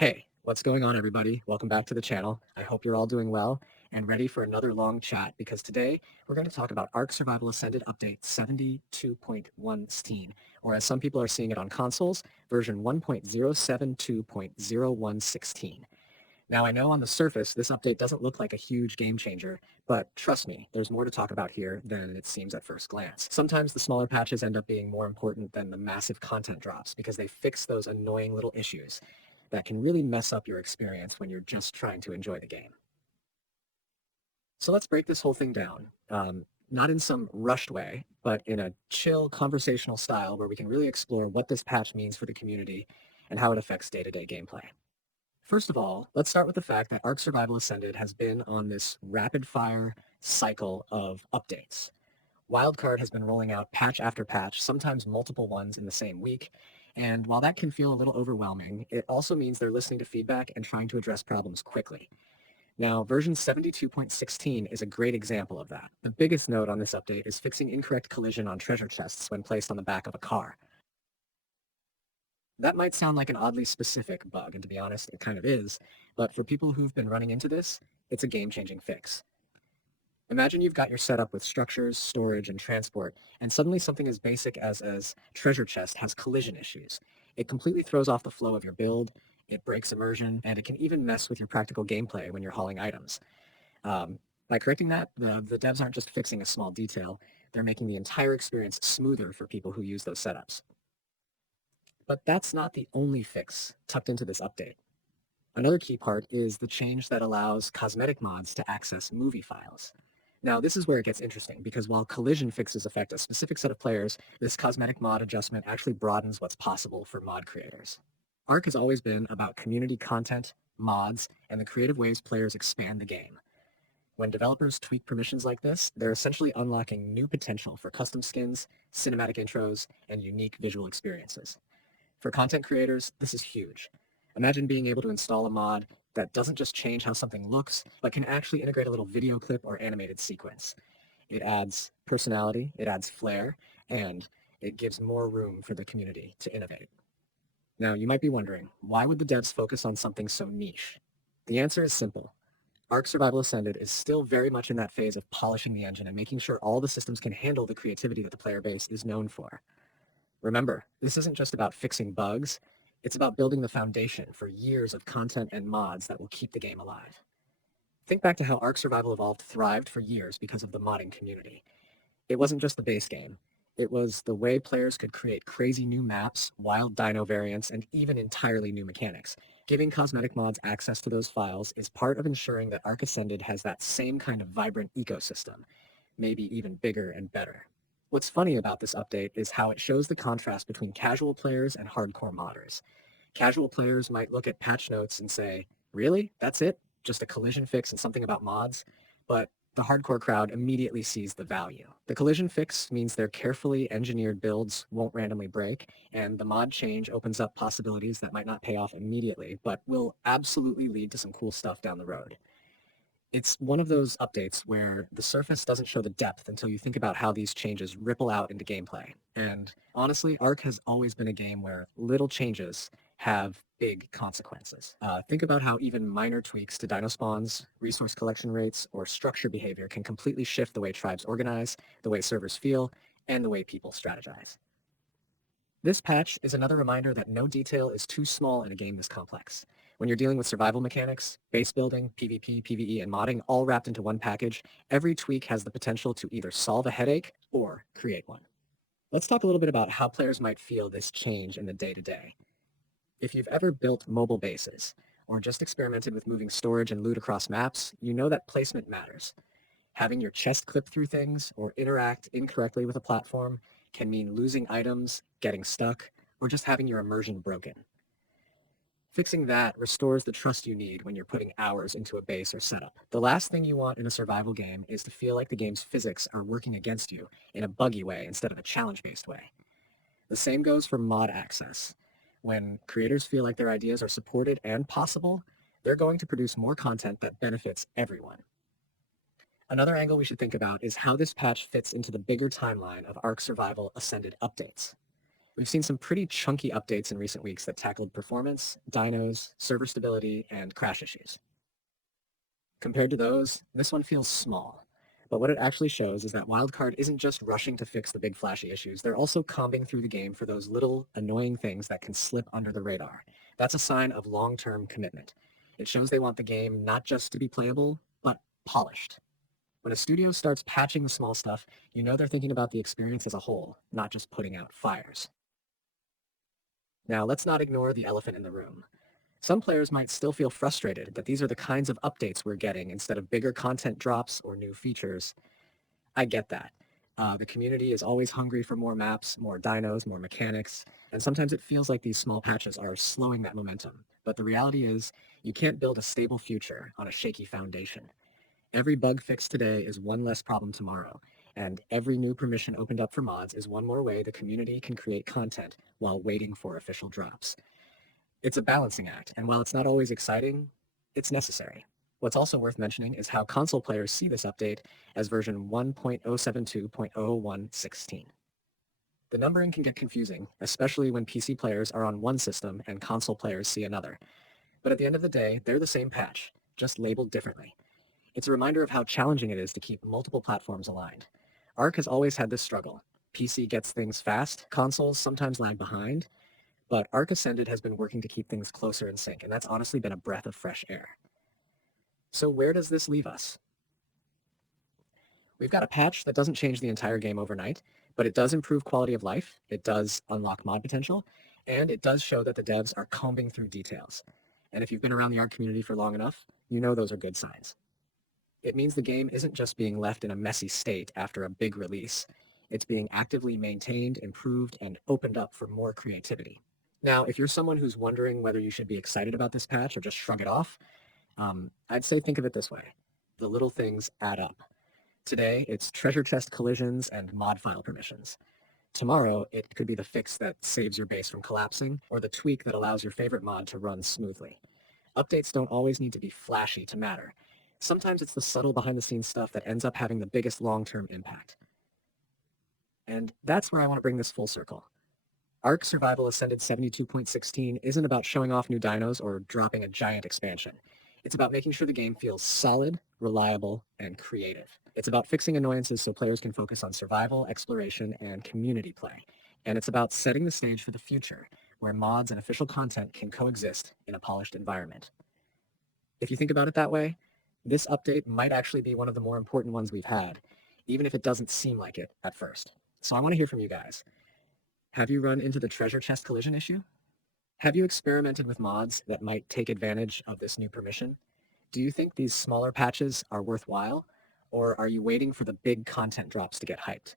Hey, what's going on, everybody? Welcome back to the channel. I hope you're all doing well and ready for another long chat because today we're going to talk about Ark Survival Ascended Update 72.1, or as some people are seeing it on consoles, version 1.072.0116. Now, I know on the surface this update doesn't look like a huge game changer, but trust me, there's more to talk about here than it seems at first glance. Sometimes the smaller patches end up being more important than the massive content drops because they fix those annoying little issues that can really mess up your experience when you're just trying to enjoy the game. So let's break this whole thing down. Not in some rushed way, but in a chill conversational style where we can really explore what this patch means for the community and how it affects day-to-day gameplay. First of all, let's start with the fact that Ark Survival Ascended has been on this rapid-fire cycle of updates. Wildcard has been rolling out patch after patch, sometimes multiple ones in the same week, and while that can feel a little overwhelming, it also means they're listening to feedback and trying to address problems quickly. Now, version 72.16 is a great example of that. The biggest note on this update is fixing incorrect collision on treasure chests when placed on the back of a car. That might sound like an oddly specific bug, and to be honest, it kind of is, but for people who've been running into this, it's a game-changing fix. Imagine you've got your setup with structures, storage, and transport, and suddenly something as basic as treasure chest has collision issues. It completely throws off the flow of your build, it breaks immersion, and it can even mess with your practical gameplay when you're hauling items. Um, by correcting that, the devs aren't just fixing a small detail, they're making the entire experience smoother for people who use those setups. But that's not the only fix tucked into this update. Another key part is the change that allows cosmetic mods to access movie files. Now, this is where it gets interesting, because while collision fixes affect a specific set of players, this cosmetic mod adjustment actually broadens what's possible for mod creators. Ark has always been about community content, mods, and the creative ways players expand the game. When developers tweak permissions like this, they're essentially unlocking new potential for custom skins, cinematic intros, and unique visual experiences. For content creators, this is huge. Imagine being able to install a mod that doesn't just change how something looks, but can actually integrate a little video clip or animated sequence. It adds personality, it adds flair, and it gives more room for the community to innovate. Now, you might be wondering, why would the devs focus on something so niche? The answer is simple. Ark Survival Ascended is still very much in that phase of polishing the engine and making sure all the systems can handle the creativity that the player base is known for. Remember, this isn't just about fixing bugs, it's about building the foundation for years of content and mods that will keep the game alive. Think back to how Ark Survival Evolved thrived for years because of the modding community. It wasn't just the base game. It was the way players could create crazy new maps, wild dino variants, and even entirely new mechanics. Giving cosmetic mods access to those files is part of ensuring that Ark Ascended has that same kind of vibrant ecosystem, maybe even bigger and better. What's funny about this update is how it shows the contrast between casual players and hardcore modders. Casual players might look at patch notes and say, really? That's it? Just a collision fix and something about mods? But the hardcore crowd immediately sees the value. The collision fix means their carefully engineered builds won't randomly break, and the mod change opens up possibilities that might not pay off immediately, but will absolutely lead to some cool stuff down the road. It's one of those updates where the surface doesn't show the depth until you think about how these changes ripple out into gameplay. And honestly, Ark has always been a game where little changes have big consequences. Think about how even minor tweaks to dino spawns, resource collection rates, or structure behavior can completely shift the way tribes organize, the way servers feel, and the way people strategize. This patch is another reminder that no detail is too small in a game this complex. When you're dealing with survival mechanics, base building, PvP, PvE, and modding all wrapped into one package, every tweak has the potential to either solve a headache or create one. Let's talk a little bit about how players might feel this change in the day-to-day. If you've ever built mobile bases, or just experimented with moving storage and loot across maps, you know that placement matters. Having your chest clip through things or interact incorrectly with a platform can mean losing items, getting stuck, or just having your immersion broken. Fixing that restores the trust you need when you're putting hours into a base or setup. The last thing you want in a survival game is to feel like the game's physics are working against you in a buggy way instead of a challenge-based way. The same goes for mod access. When creators feel like their ideas are supported and possible, they're going to produce more content that benefits everyone. Another angle we should think about is how this patch fits into the bigger timeline of Ark Survival Ascended updates. We've seen some pretty chunky updates in recent weeks that tackled performance, dynos, server stability, and crash issues. Compared to those, this one feels small. But what it actually shows is that Wildcard isn't just rushing to fix the big flashy issues, they're also combing through the game for those little annoying things that can slip under the radar. That's a sign of long-term commitment. It shows they want the game not just to be playable, but polished. When a studio starts patching the small stuff, you know they're thinking about the experience as a whole, not just putting out fires. Now, let's not ignore the elephant in the room. Some players might still feel frustrated that these are the kinds of updates we're getting instead of bigger content drops or new features. I get that. The community is always hungry for more maps, more dinos, more mechanics, and sometimes it feels like these small patches are slowing that momentum. But the reality is, you can't build a stable future on a shaky foundation. Every bug fixed today is one less problem tomorrow, and every new permission opened up for mods is one more way the community can create content while waiting for official drops. It's a balancing act, and while it's not always exciting, it's necessary. What's also worth mentioning is how console players see this update as version 1.072.00116. The numbering can get confusing, especially when PC players are on one system and console players see another. But at the end of the day, they're the same patch, just labeled differently. It's a reminder of how challenging it is to keep multiple platforms aligned. Ark has always had this struggle. PC gets things fast, consoles sometimes lag behind, but Ark Ascended has been working to keep things closer in sync, and that's honestly been a breath of fresh air. So where does this leave us? We've got a patch that doesn't change the entire game overnight, but it does improve quality of life, it does unlock mod potential, and it does show that the devs are combing through details. And if you've been around the Ark community for long enough, you know those are good signs. It means the game isn't just being left in a messy state after a big release. It's being actively maintained, improved, and opened up for more creativity. Now, if you're someone who's wondering whether you should be excited about this patch or just shrug it off, I'd say think of it this way. The little things add up. Today, it's treasure chest collisions and mod file permissions. Tomorrow, it could be the fix that saves your base from collapsing, or the tweak that allows your favorite mod to run smoothly. Updates don't always need to be flashy to matter. Sometimes it's the subtle behind-the-scenes stuff that ends up having the biggest long-term impact. And that's where I want to bring this full circle. Ark Survival Ascended 72.16 isn't about showing off new dinos or dropping a giant expansion. It's about making sure the game feels solid, reliable, and creative. It's about fixing annoyances so players can focus on survival, exploration, and community play. And it's about setting the stage for the future, where mods and official content can coexist in a polished environment. If you think about it that way, this update might actually be one of the more important ones we've had, even if it doesn't seem like it at first. So I want to hear from you guys. Have you run into the treasure chest collision issue? Have you experimented with mods that might take advantage of this new permission? Do you think these smaller patches are worthwhile, or are you waiting for the big content drops to get hyped?